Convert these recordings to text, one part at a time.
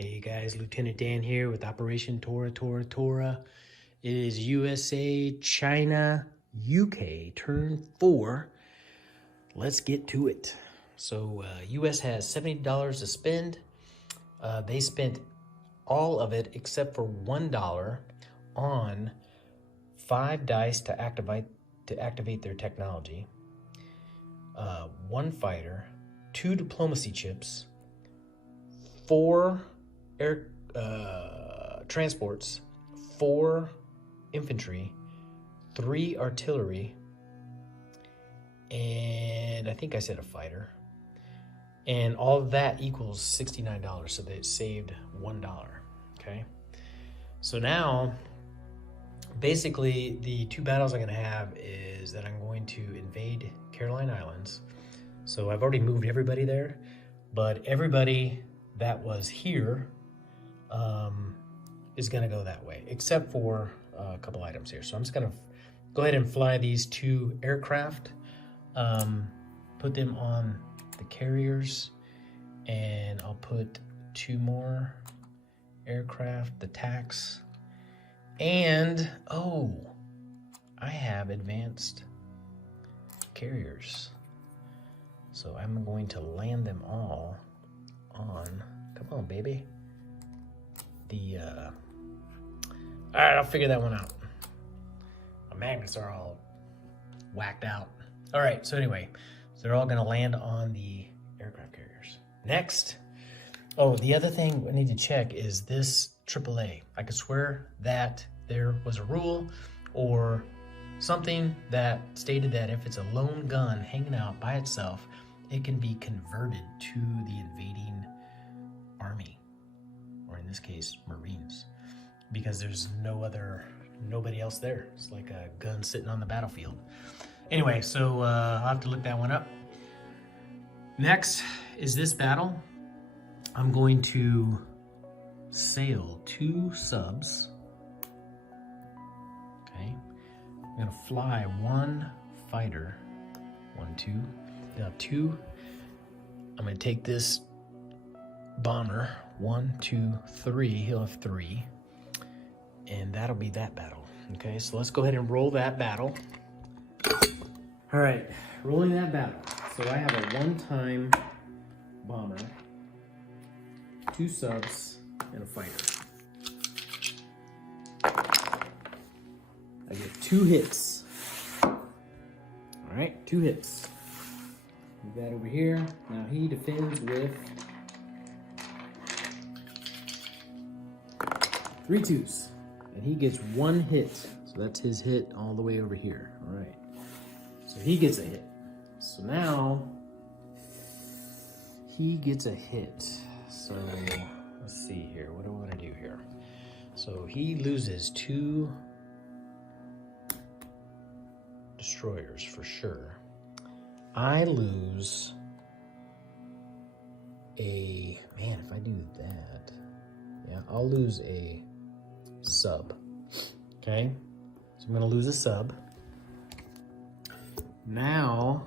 Hey guys, Lieutenant Dan here with Operation Tora Tora Tora. It is USA, China, UK, turn 4. Let's get to it. So US has $70 to spend. They spent all of it except for $1 on 5 dice to activate their technology, 1 fighter, 2 diplomacy chips, 4 air transports, 4 infantry, 3 artillery, and I think I said a fighter. And all of that equals $69, so they saved $1, okay? So now, basically, the 2 battles I'm gonna have is that I'm going to invade Caroline Islands. So I've already moved everybody there, but everybody that was here is gonna go that way, except for a couple items here. So I'm just gonna go ahead and fly these 2 aircraft, put them on the carriers, and I'll put 2 more aircraft, the TACs, and I have advanced carriers. So I'm going to land them all on, come on baby, the, all right, I'll figure that one out. My magnets are all whacked out. All right, so anyway, so they're all gonna land on the aircraft carriers. Next, the other thing I need to check is this AAA. I could swear that there was a rule or something that stated that if it's a lone gun hanging out by itself, it can be converted to the invading army, or in this case, Marines, because there's nobody else there. It's like a gun sitting on the battlefield. Anyway, so I'll have to look that one up. Next is this battle. I'm going to sail 2 subs. Okay, I'm gonna fly 1 fighter, 1, 2. You'll have 2. I'm gonna take this bomber, 1, 2, 3. He'll have 3, and that'll be that battle. Okay, so let's go ahead and roll that battle. All right, rolling that battle. So I have a 1-time bomber, 2 subs, and a fighter. I get 2 hits. All right, 2 hits. Move that over here. Now he defends with 3 2s, and he gets 1 hit. So that's his hit all the way over here. All right, so he gets a hit. So now he gets a hit. So let's see here. What do I want to do here? So he loses 2 destroyers for sure. I lose a, man, if I do that, yeah, I'll lose a sub. Okay, so I'm gonna lose a sub. Now,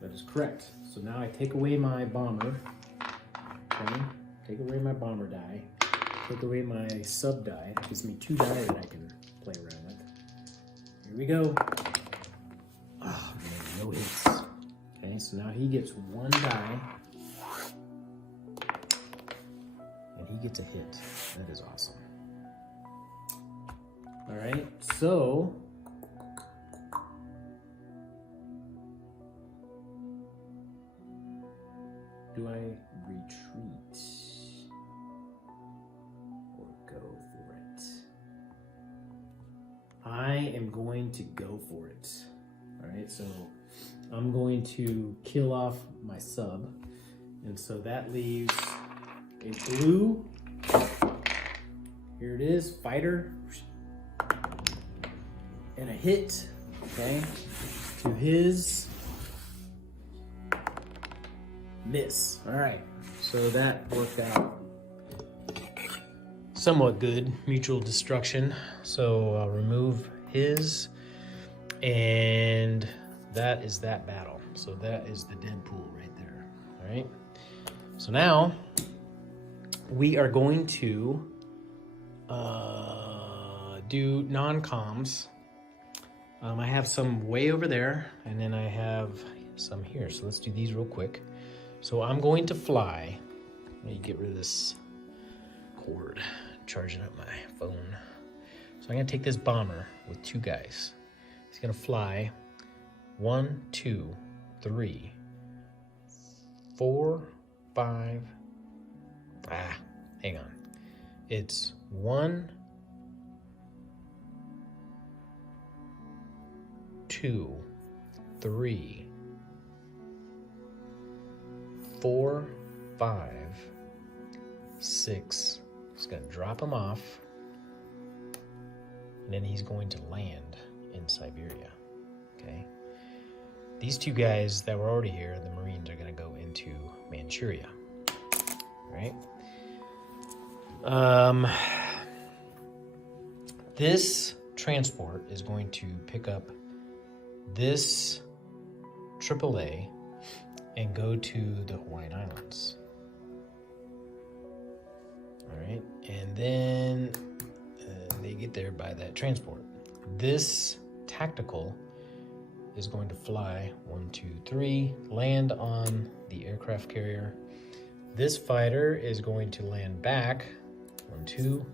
that is correct. So now I take away my bomber, okay? Take away my bomber die, take away my sub die. That gives me 2 die that I can play around with. Here we go. Oh man, no hits. Okay, so now he gets 1 die, and he gets a hit. That is awesome. All right, so do I retreat or go for it? I am going to go for it. All right, so I'm going to kill off my sub, and so that leaves a blue. Here it is, fighter, and a hit, okay, to his miss. All right, so that worked out somewhat good, mutual destruction. So I'll remove his, and that is that battle. So that is the dead pool right there. All right, So now we are going to do non-coms. I have some way over there, and then I have some here. So let's do these real quick. So I'm going to fly. Let me get rid of this cord charging up my phone. So I'm gonna take this bomber with 2 guys. He's gonna fly 1, 2, 3, 4, 5. Hang on. It's 1, 2, 3, 4, 5, 6. Just gonna drop him off, and then he's going to land in Siberia. Okay. These 2 guys that were already here, the Marines, are gonna go into Manchuria. All right. This transport is going to pick up this AAA and go to the Hawaiian Islands. All right, and then they get there by that transport. This tactical is going to fly 1, 2, 3, land on the aircraft carrier. This fighter is going to land back, 1, 2,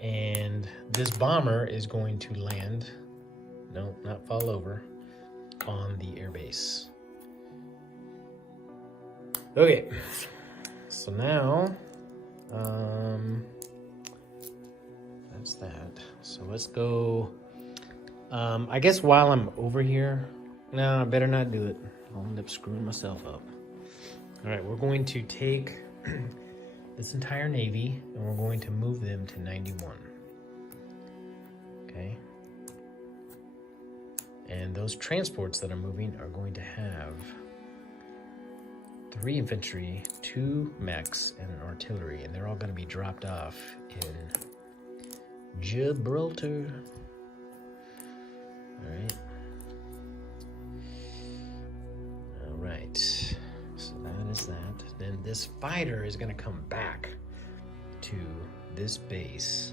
and this bomber is going to land, no, not fall over, on the airbase. Okay, so now, that's that. So let's go, I guess while I'm over here, no, I better not do it. I'll end up screwing myself up. All right, we're going to take this entire Navy and we're going to move them to 91. Okay. And those transports that are moving are going to have 3 infantry, 2 mechs, and an artillery, and they're all going to be dropped off in Gibraltar. All right. All right. So that is that. Then this fighter is going to come back to this base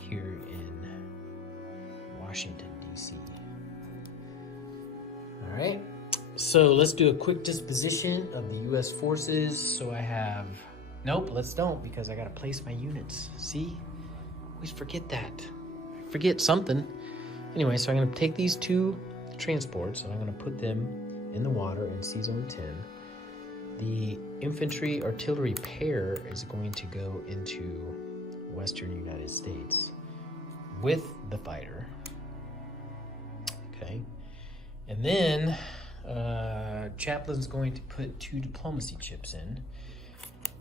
here in Washington, D.C. All right. So let's do a quick disposition of the U.S. forces. So I have, nope, let's don't, because I got to place my units. See? Always forget that. I forget something. Anyway, so I'm going to take these 2 transports and I'm going to put them in the water in C-Zone 10. The infantry artillery pair is going to go into Western United States with the fighter. Okay. And then Chaplain's going to put 2 diplomacy chips in,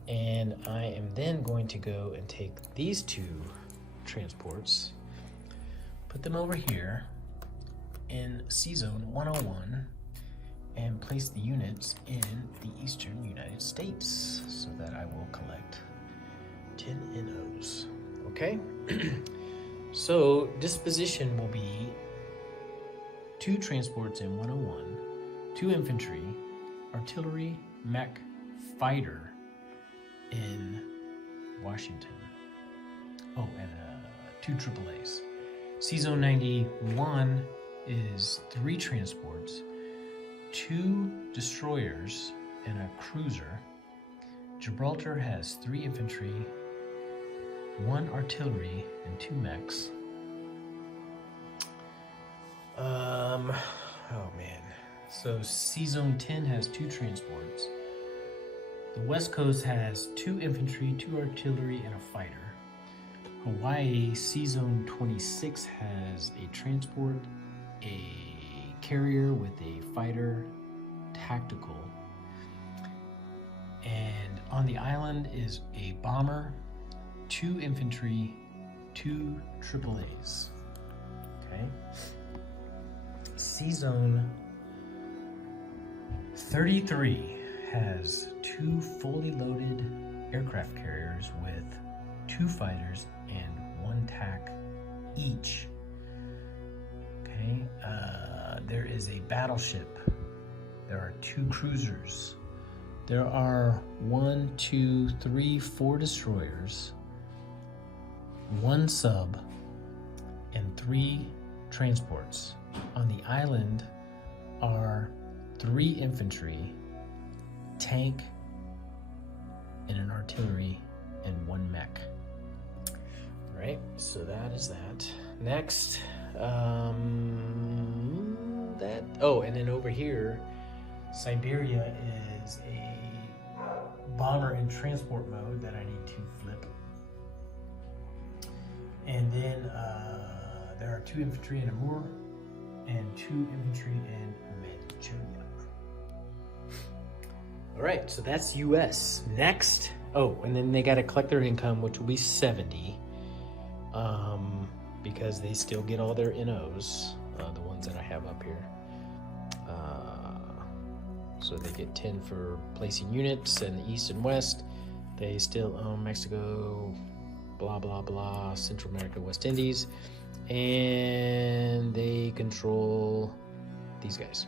and I am then going to go and take these 2 transports, put them over here in C-Zone 101, and place the units in the eastern United States so that I will collect 10 NOs. Okay? So disposition will be 2 transports in 101, 2 infantry, artillery, mech, fighter in Washington. Oh, and 2 AAAs. C-Zone 91 is 3 transports, 2 destroyers, and a cruiser. Gibraltar has 3 infantry, 1 artillery, and 2 mechs. Oh man. So C-Zone 10 has 2 transports. The West Coast has 2 infantry, 2 artillery, and a fighter. Hawaii C-Zone 26 has a transport, a carrier with a fighter, tactical. And on the island is a bomber, 2 infantry, 2 AAAs. Okay. C-Zone 33 has 2 fully loaded aircraft carriers with 2 fighters and 1 TAC each. Okay, there is a battleship. There are 2 cruisers. There are 1, 2, 3, 4 destroyers, 1 sub, and 3 transports. On the island are 3 infantry, tank, and an artillery, and 1 mech. All right, so that is that. Next, and then over here, Siberia is a bomber and transport mode that I need to flip. And then there are 2 infantry in Amur and 2 infantry in Manchuria. All right, so that's US. Next, and then they got to collect their income, which will be 70, because they still get all their NOs, the ones that I have up here. So they get 10 for placing units in the east and west. They still own Mexico, blah, blah, blah, Central America, West Indies, and they control these guys.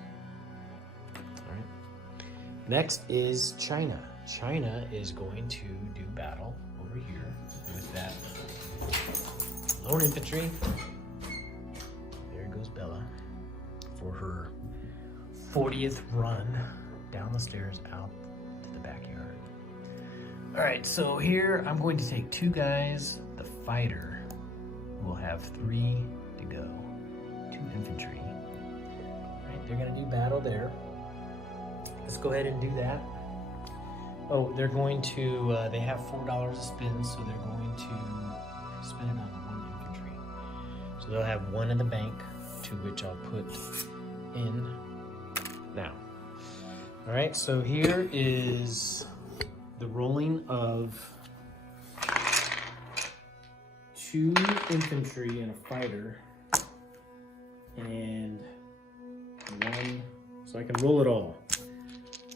All right. Next is China. China is going to do battle over here with that lone infantry. There goes Bella for her 40th run down the stairs out to the backyard. All right, so here I'm going to take 2 guys. The fighter will have 3 to go. 2 infantry. All right, they're gonna do battle there. Let's go ahead and do that. Oh, they're going to, they have $4 to spend, so they're going to spend it on 1 infantry. So they'll have 1 in the bank, to which I'll put in now. All right, so here is the rolling of 2 infantry and a fighter, and 1, so I can roll it all.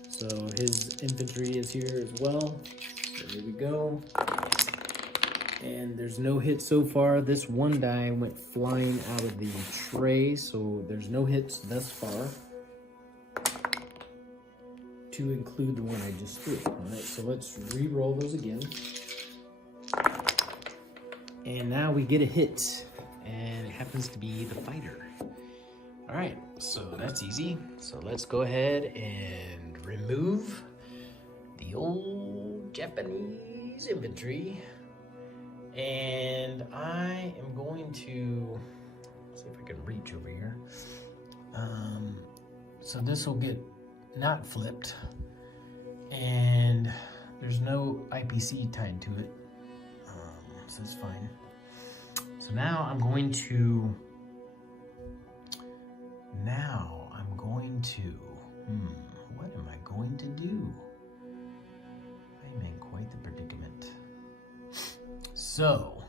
So his infantry is here as well. So here we go. And there's no hit so far. This 1 die went flying out of the tray, so there's no hits thus far, to include the one I just threw. All right, so let's re-roll those again. And now we get a hit, and it happens to be the fighter. All right, so that's easy. So let's go ahead and remove the old Japanese infantry. And I am going to see if I can reach over here. So this will get not flipped, and there's no IPC tied to it, so it's fine. So now I'm going to what am I going to do? I'm in quite the predicament. So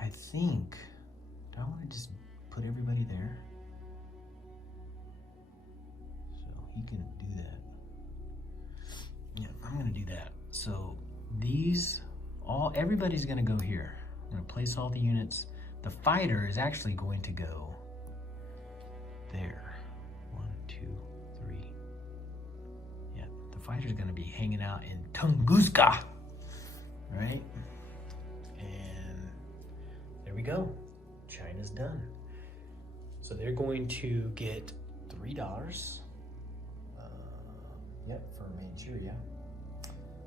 I think, do I want to just put everybody there so he can do that? Yeah, I'm gonna do that. So everybody's gonna go here. I'm gonna place all the units. The fighter is actually going to go there. 1, 2, 3. Yeah, the fighter's gonna be hanging out in Tunguska, right? And there we go. China's done. So they're going to get $3. For Manchuria.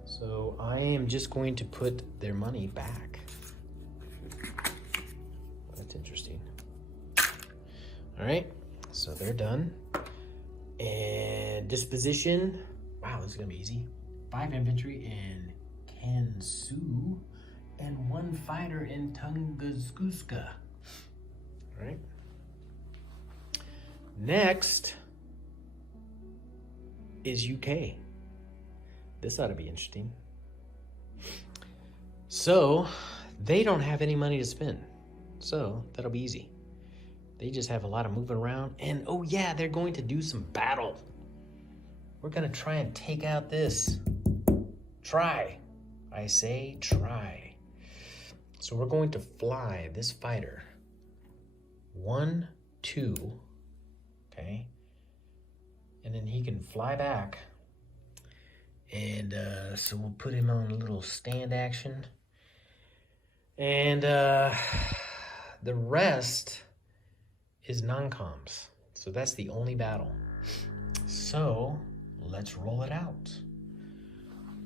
So I am just going to put their money back. That's interesting. All right, so they're done. And disposition, wow, this is gonna be easy. 5 infantry in Kansu and 1 fighter in Tunguska. All right. Next is UK. This ought to be interesting. So they don't have any money to spend, so that'll be easy. They just have a lot of moving around, and oh yeah, they're going to do some battle. We're gonna try and take out this. Try, I say try. So we're going to fly this fighter 1, 2, okay, and then he can fly back. And so we'll put him on a little stand action. And the rest is non-coms. So that's the only battle. So let's roll it out.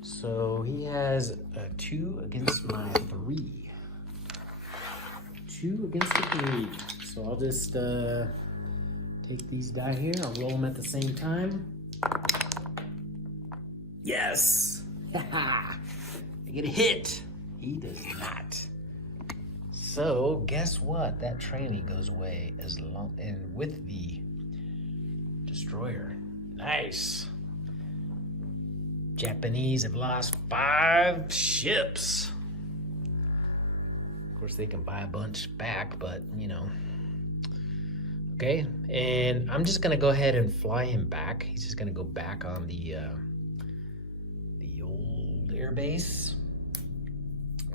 So he has a 2 against my 3. 2 against the 3. So I'll just take these die here. I'll roll them at the same time. Yes! I get a hit. He does not. So guess what? That tranny goes away as long and with the destroyer. Nice. Japanese have lost 5 ships. Of course, they can buy a bunch back, but you know. Okay, and I'm just gonna go ahead and fly him back. He's just gonna go back on the old air base.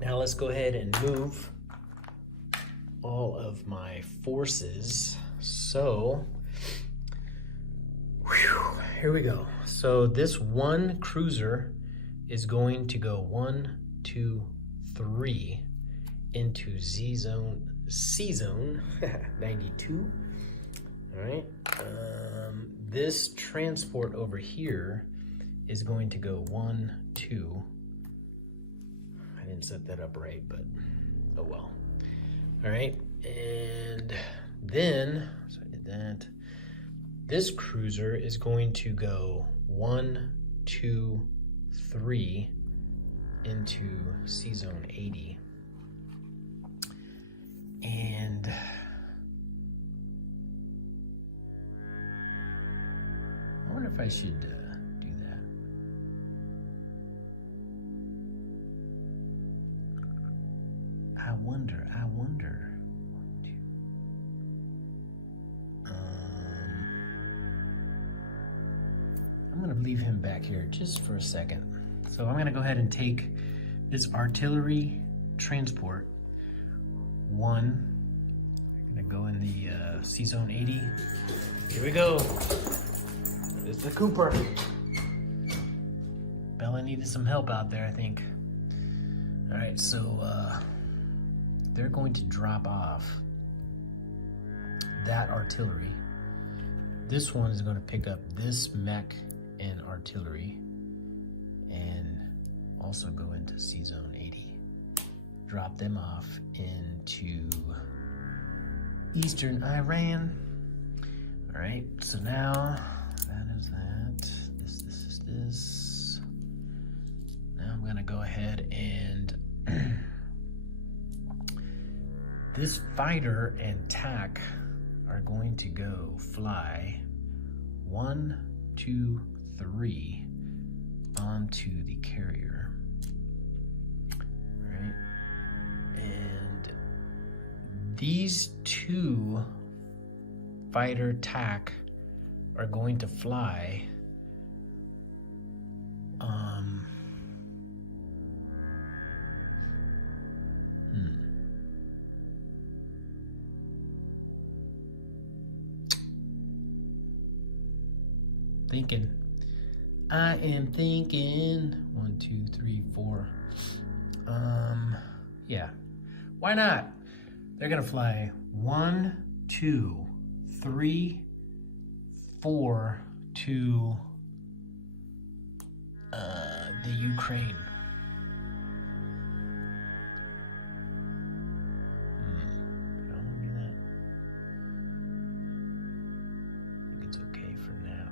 Now let's go ahead and move all of my forces. So, whew, here we go. So this one cruiser is going to go 1, 2, 3 into C zone 92. All right. This transport over here is going to go 1, 2. I didn't set that up right, but oh well. All right, and then, so I did that. This cruiser is going to go 1, 2, 3 into C zone 80. And I wonder if I should do that. I wonder. 1, 2. I'm gonna leave him back here just for a second. So I'm gonna go ahead and take this artillery transport 1. I'm gonna go in the C zone 80. Here we go. There's the Cooper. Bella needed some help out there, I think. All right, so they're going to drop off that artillery. This one is going to pick up this mech and artillery and also go into C zone 80. Drop them off into eastern Iran. All right, so now that is that. This is this. Now I'm gonna go ahead and this fighter and TAC are going to go fly 1, 2, 3 onto the carrier. All right, and these 2 fighter TAC are going to fly I am thinking 1, 2, 3, 4. Yeah, why not? They're gonna fly 1, 2, 3, 4 to the Ukraine. I don't do that. I think it's okay for now.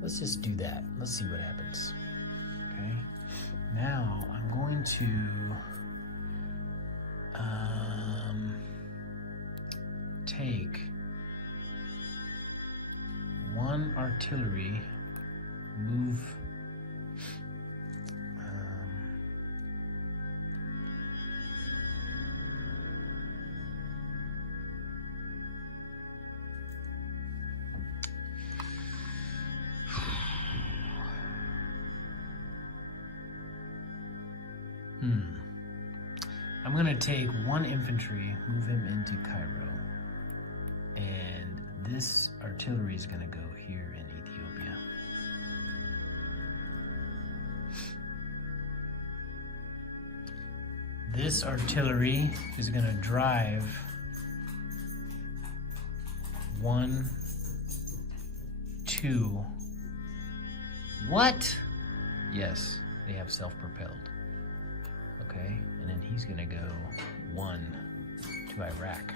Let's just do that. Let's see what happens. Okay. Now I'm going to take 1 artillery, move I'm gonna take 1 infantry, move him into Cairo, and this artillery is gonna go here in Ethiopia. This artillery is going to drive 1, 2. What? Yes, they have self-propelled. Okay, and then he's going to go 1 to Iraq.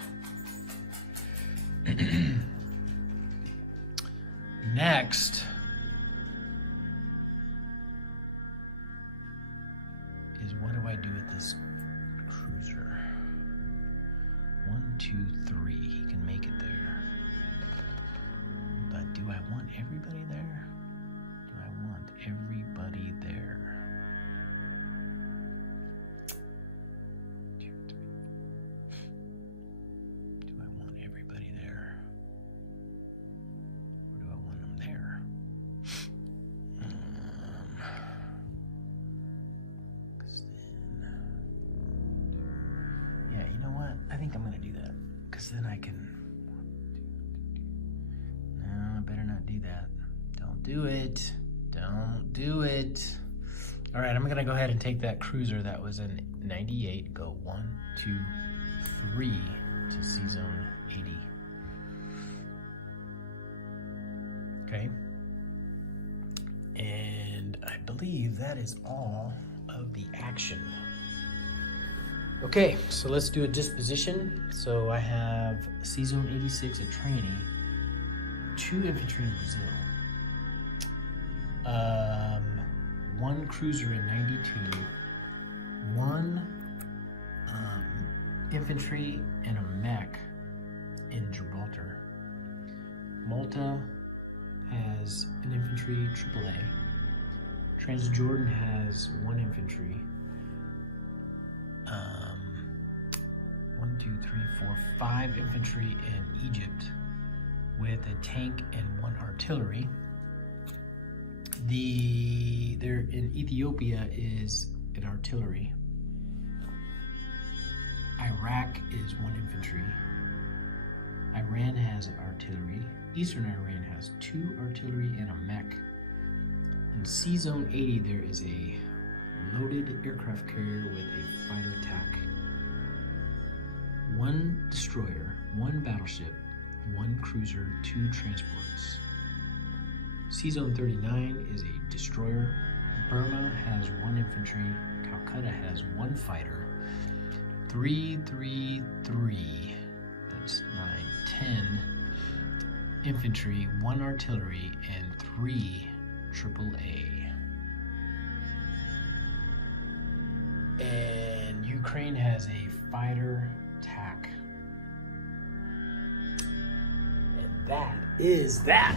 Next is, what do I do with this cruiser? 1, 2, 3. He can make it there. But do I want everybody there? Do I want everybody there? 2, 3, 4. Do I want everybody there? Or do I want them there? 'Cause then, yeah, you know what? I think I'm gonna do that. 'Cause then I can. No, I better not do that. Don't do it. Don't do it. All right, I'm gonna go ahead and take that cruiser that was in 98. Go 1, 2, 3 to C-Zone 80. Okay. And I believe that is all of the action. Okay, so let's do a disposition. So I have C-Zone 86 at training, 2 infantry in Brazil, 1 cruiser in 92, 1 infantry and a mech in Gibraltar. Malta has an infantry AAA. Transjordan has 1 infantry. 1, 2, 3, 4, 5 infantry in Egypt with a tank and 1 artillery. There in Ethiopia is an artillery. Iraq is 1 infantry. Iran has artillery. Eastern Iran has 2 artillery and a mech. In C-Zone 80, there is a loaded aircraft carrier with a fighter attack, 1 destroyer, 1 battleship, 1 cruiser, 2 transports. C-Zone 39 is a destroyer. Burma has 1 infantry. Calcutta has 1 fighter. 3, 3, 3. That's 9, 10 infantry, 1 artillery, and 3 AAA. And Ukraine has a fighter TAC. And that is that.